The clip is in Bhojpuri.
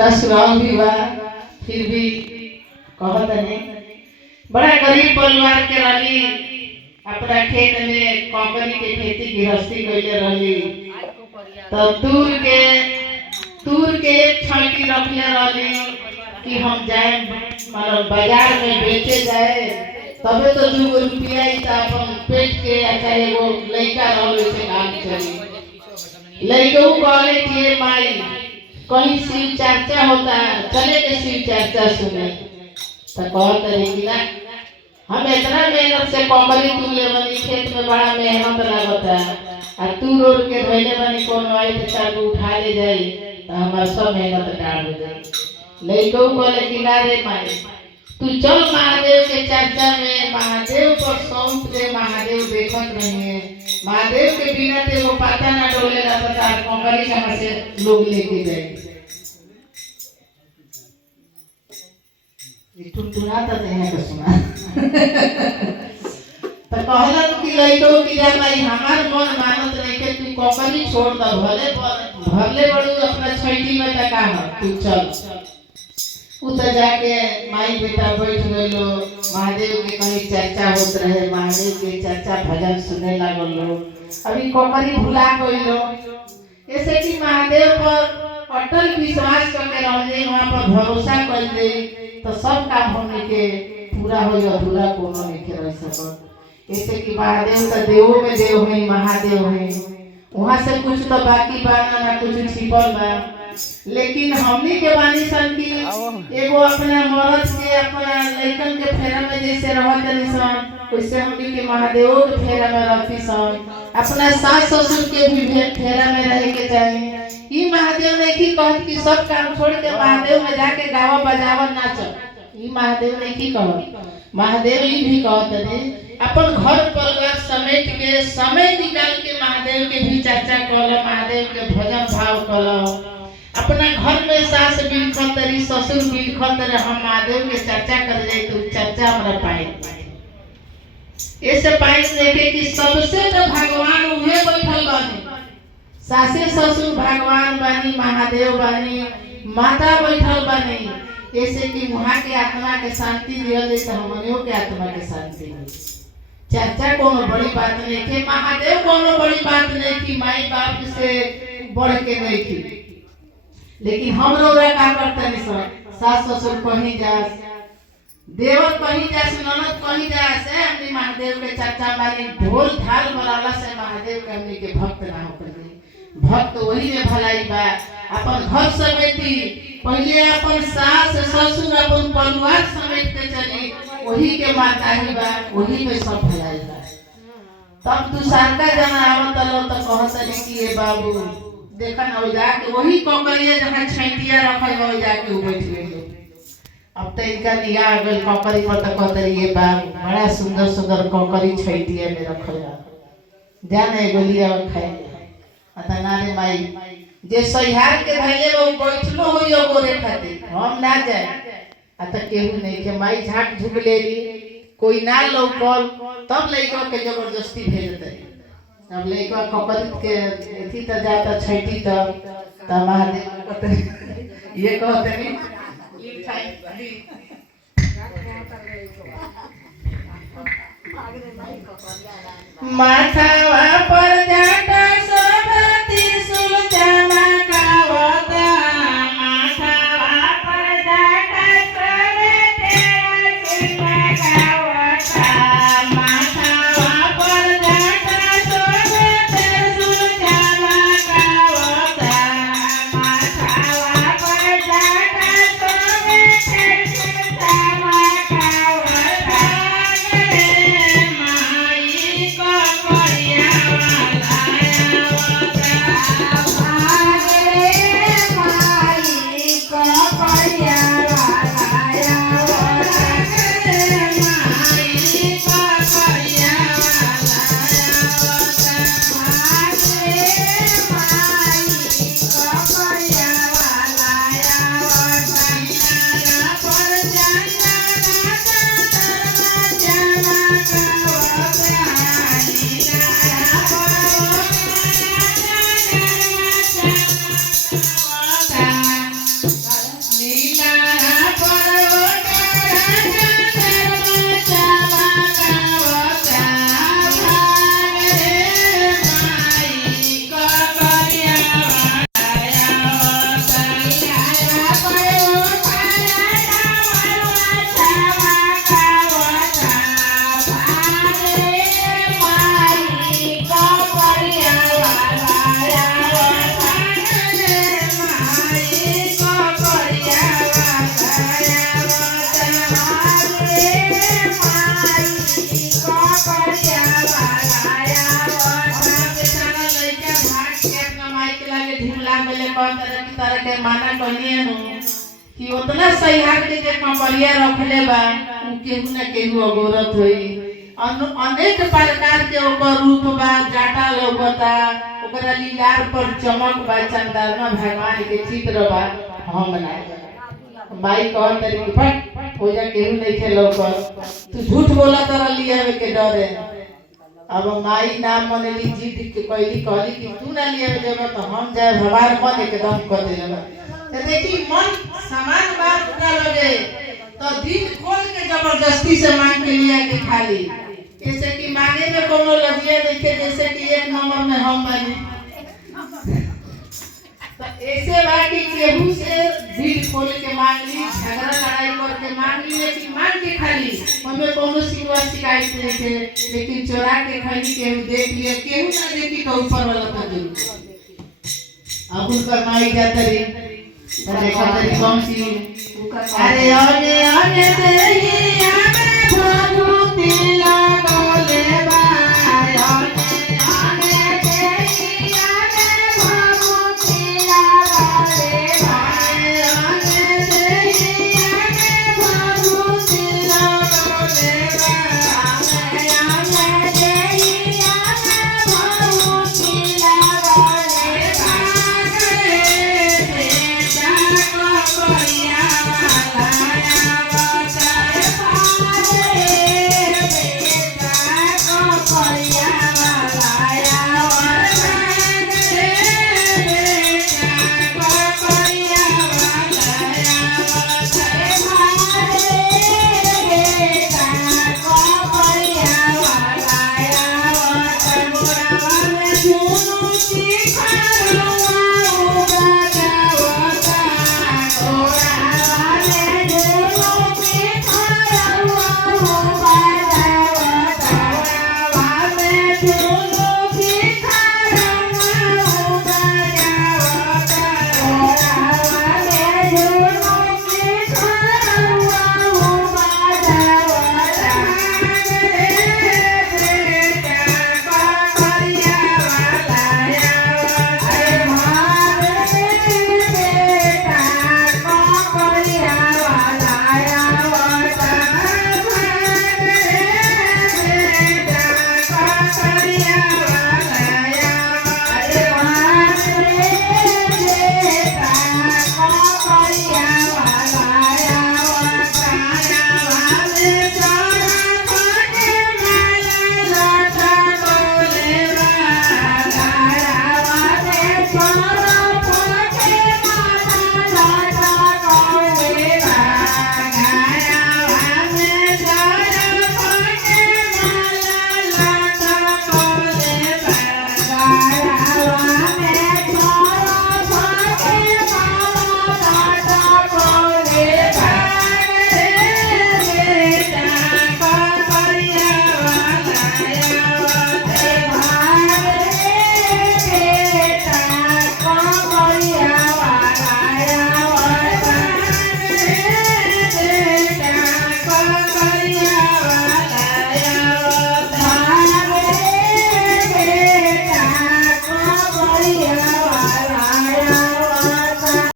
ससुराल भी बा फिर भी कहत नहीं बड़ा गरीब परिवार के रही। अपना खेत में कॉकरी के खेती गृहस्थी कैले रही तो तूर के एक छांटी रखले रही कि हम जाए मतलब बाजार में बेचे जाए तबे तो 2 रुपया अपन पेट के चाहे वो लड़का रहो से काम चली। लड़का कहले कि माई कहीं शिव चर्चा होता चले के शिव चर्चा सुने तो कहत रही ना हम इतना मेहनत से कॉकरी तुले बनी खेत में बड़ा मेहनत लगता और तू रोड के धोले बनी कौन आई तो चार उठा ले जाई तो हमारा सब मेहनत डाल हो जाए। लड़का बोले कि ना रे माई तू चल महादेव के चर्चा में महादेव पर सौंप दे महादेव देखत रहिए महादेव के बिना ते वो पता ना डोले ना पता कॉकरी कहाँ से लोग लेके जाए। टुनटुनाता नहीं है सुना तो कहला कि लइको कि जा भाई हमार मन मानत नहीं के तू कॉकरी छोड़ द भले बड़ू अपना छैटी में टका है तू चल उ तो जाके माई बेटा बैठ गइलो महादेव के कहीं चर्चा होत रहे महादेव के चर्चा भजन सुने लागल लोग अभी कॉकरी भुला गइलो ऐसे कि महादेव पर अटल विश्वास करके रहले वहां पर भरोसा कर दे तो सब काम होने के पूरा हो अधूरा कोनो नहीं के रह सकत। ऐसे कि महादेव तो देवों में देव है महादेव है वहां से कुछ तो बाकी बा ना कुछ छिपल बा लेकिन हमनी के बानी सन की एगो अपना मर्द के अपना लइकन के फेरा में जैसे रहत सन वैसे हमनी के महादेव के फेरा में रहती सन अपना सास ससुर के भी फेरा में रहे के चाहिए। ई महादेव ने की कहत कि सब काम छोड़ के महादेव में जाके गावा बजावा नाच ई महादेव ने की कहत महादेव ई भी कहत ने अपन घर परिवार समेट के समय निकाल के महादेव के भी चर्चा कल महादेव के भजन भाव कल अपना घर में सास बिलखतरी ससुर बिलखतरी हम महादेव के चर्चा कर जाए तो चर्चा हमरा पाए ऐसे पाए देखे कि सबसे तो भगवान उहे बैठल बानी सासे ससुर भगवान बानी महादेव बानी माता बैठल बानी ऐसे कि वहाँ के आत्मा के शांति दिया जाए तो हमनियों के आत्मा के शांति चर्चा कोनो बड़ी बात नहीं के महादेव कोनो बड़ी बात नहीं कि माई बाप से बढ़ के नहीं की लेकिन हम लोग का करते नहीं सर सास ससुर कहीं जा देवर कहीं जा ननद कहीं जा से हमनी महादेव के चर्चा मारी ढोल ढाल बलाला से महादेव के हमनी के भक्त ना हो कर भक्त वही में भलाई बा अपन घर समेटी पहले अपन सास ससुर अपन परिवार समेट के चली वही के माता ही बा वही में सब भलाई बा। तब तू सारका जना आवत लो तो कहत नहीं कि ये बाबू देखा ना हो जाके वही कॉकरिया जहाँ छैटिया रखल हो जाके उ बैठ गइल। अब तो इनका निगाह आ गइल कॉकरी पर तो कहत ये बाबू बड़ा सुंदर सुंदर कॉकरी छैटिया में रखल जाने गोलिया खाए अता नारे माई जे सहिहार के धइले वो बैठलो होइयो गोरे खातिर हम ना जाए अता केहू नहीं के माई झाट झुक लेली कोई ना लौकल तब लइका के जबरदस्ती भेज दे अब लइका कॉकरी के एथी त जाता छैटी त महादेव कहते ये कहते नहीं माथावा पर जाटा सब त्रिशूल चमकावता माथावा पर जाटा सब त्रिशूल चमकावता माथावा पर जाटा सब त्रिशूल चमकावता माथावा पर जाटा सब त्रिशूल चमकावता रे माई को करिया वाला नु कि उतना सही हाथ के जे कंपरिया रखले बा उ केहू ना केहू अगोरत होई। अनेक प्रकार के ओकर रूप बा, जाटा लौकता, ओकरा लीलार पर चमक बा, चंदनमा भगवान के चित्र बा। हम ना माई कहत तरी कि फट हो जा केहू नहीं के लौकत, तू झूठ बोला तर लिया में के डरे। अब माई नाम मनली जिद के कहली कि तू ना लिया में जब तो हम जाए भगवान मन एकदम कर देला। तो देखी मन समान बात का लगे तो दिल खोल के जबरदस्ती से मांग के लिया के खाली, जैसे कि मांगे में कोनो लजिया देखे, जैसे कि एक नंबर में हम बने। तो ऐसे बात कि केहू से दिल खोल के मांग ली, झगड़ा लड़ाई करके मांग ली, लेकिन मांग के खाली हमें कोनो सिवा शिकायत नहीं थे। लेकिन चोरा के खाली केहू देख लिया, केहू ना देखी तो ऊपर वाला तो जरूर। अब उनकर माई जाता रही देखा तरी कौन सी अरे आगे आगे तेरी आगे भगवती लगले बा, आगे आगे तेरी आगे भगवती लगले बा, आगे तेरी आगे भगवती लगले बा, आगे आगे तेरी आगे भगवती लगले बा।